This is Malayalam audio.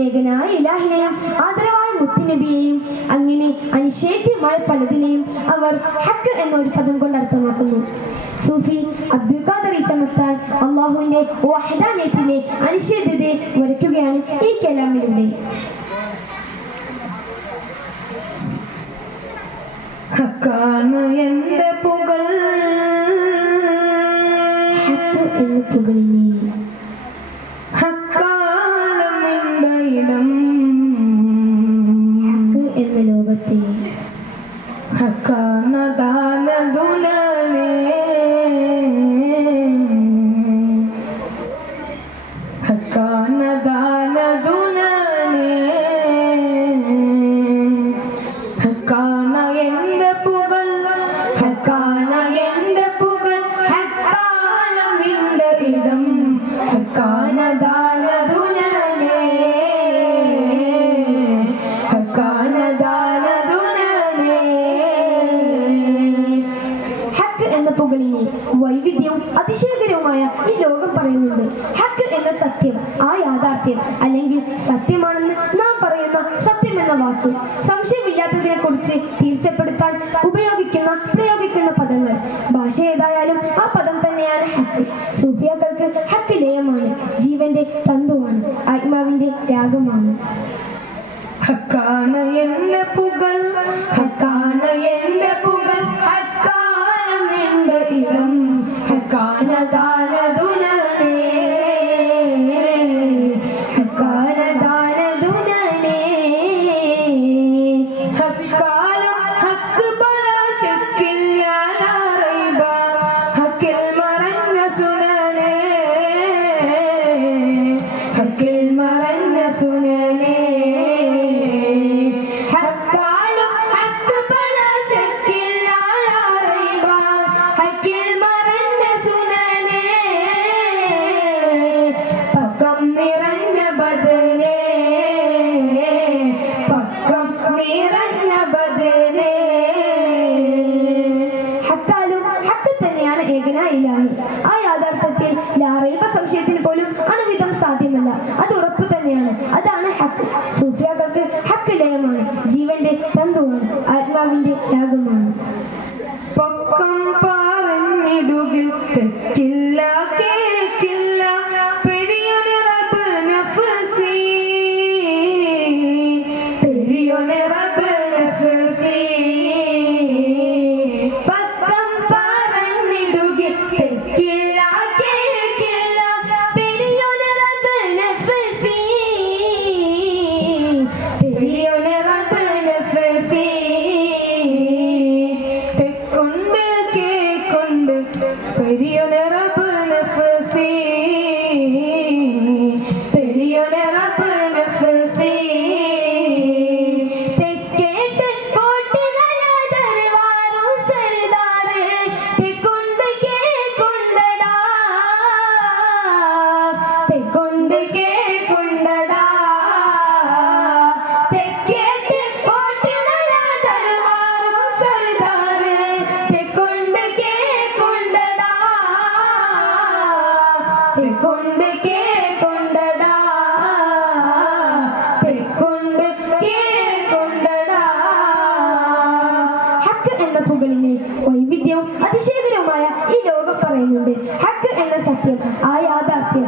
ഏകനായ ഇലാഹിനെയും ആദരവായ മുത്തുനബിയെയും അങ്ങനെ അനിഷേധ്യമായ പലതിനെയും അവർ ഹക്ക് എന്നൊരു പദം കൊണ്ട് അർത്ഥമാക്കുന്നു. സൂഫി അബ്ദുൽ ഖാദർ ചമസ്താൻ അള്ളാഹുവിന്റെ വഹദാനിയത്തിലെ അനിഷേധ്യതയെ വരയ്ക്കുകയാണ് ഈ കലാമിലൂടെ. ഹക്കാണ് എന്റെ പുകൾ, ഹക്ക് എന്ന പുകളിനെ ഹക്കാലം എന്റെ ഇടം, ഹക്ക് എന്ന ലോകത്തെ ഹക്കാണ് ദാനദുനനെ, ഹക്കാണ് ദാനദുനനെ, ഹക്കാണ് എന്റെ പുകൾ, ഹക്കാണ് എന്റെ പുകൾ, ഹക്കാലം എന്റെ ഇടം, ഹക്കാണ് ദാനദുനനെ, ഹക്കാണ് ദാനദുനനെ. ഹക്ക് എന്ന പുകളിനെ വൈവിധ്യവും അതിശയകരവുമായ ഈ ലോകം പറയുന്നുണ്ട്. ഹക്ക് എന്ന സത്യം, ആ യാഥാർത്ഥ്യം അല്ലെങ്കിൽ സത്യമാണെന്ന് നാം പറയുന്ന സത്യം എന്ന വാക്ക് സംശയമില്ലാത്തതിനെ കുറിച്ച് തീർച്ചപ്പെടുത്താൻ പ്രയോഗിക്കുന്ന പദങ്ങൾ. ഭാഷ ഏതായാലും ആ പദം തന്നെയാണ് ഹക്ക്. സൂഫിയാക്കൾക്ക് ഹക്ക് ലയമാണ്, ജീവന്റെ തന്തുവാണ്, ആത്മാവിന്റെ രാഗമാണ്. ഹക്കാണ് എന്റെ പുകൾ, ഹക്കാണ് എന്റെ പുകൾ, ഹക്കാലം എന്റെ ഇടം, ഹക്കാണ് ദാനദുനനെ, ഹക്കാണ് ദാനദുനനെ. ഹക്കാലം ഹക്ക് ബലാശക്കില്ല ലാ റൈബ, ഹക്കിൽ മറഞ്ഞ സുനനെ, ഹക്കിൽ മറഞ്ഞ സുനനെ. ഹക്കാലം ഹക്ക് ബലാശക്കില്ല ലാ റൈബ, ഹക്കിൽ മറഞ്ഞ സുനനെ, പക്കം നിറഞ്ഞ ബദനെ, പക്കം നിറഞ്ഞ ബദനെ. ഹക്കാലും ഹക്ക് തന്നെയാണ് ഏകനായ ഇലാഹി. ആ യാഥാർത്ഥ്യത്തിൽ ലാറൈബ സംശയത്തിന് പോലും അണുവിധം സാധ്യമല്ല. അത് ഉറപ്പു തന്നെയാണ്. അതാണ് ഹക്ക്. സൂഫിയാക്കൾക്ക് ഹക്ക് ലയമാണ്, ജീവന്റെ തന്തുവാണ്, ആത്മാവിന്റെ രാഗമാണ്. പൊക്കം പറഞ്ഞിടുകിൽ തെറ്റില്ല കേക്കില്ല, പെരിയൊരു റബ്ബ് നഫ്സി, പെരിയൊരു റബ്ബ് നഫ്സി. പക്കം പറഞ്ഞിടുകിൽ തെറ്റില്ല കേക്കില്ല, പെരിയൊരു റബ്ബ് നഫ്സി, പെരിയൊരു റബ്ബ് നഫ്സി. തെക്കൊണ്ട് കേക്കൊണ്ട് പെരിയൊരു റബ്ബ് നഫ്സി, പെരിയൊരു റബ്ബ് നഫ്സി. തെക്കേട്ട് കോട്ടുനല ദർവാറു സർദാറ്, തെക്കൊണ്ട് കേക്കൊണ്ടടാ, തെക്കൊണ്ട് കേക്കൊണ്ടടാ. തെക്കേട്ട് കോട്ടുനല ദർവാറു സർദാറ്, തെക്കൊണ്ട് കേക്കൊണ്ടടാ, തെക്കൊണ്ട് കേക്കൊണ്ടടാ, തെക്കൊണ്ട് കേക്കൊണ്ടടാ. ഹക്ക് എന്ന പുകളിനെ വൈവിധ്യവും അതിശയകരവുമായ ഈ ലോകം പറയുന്നുണ്ട്. ഹക്ക് എന്ന സത്യം, ആ യാഥാർത്ഥ്യം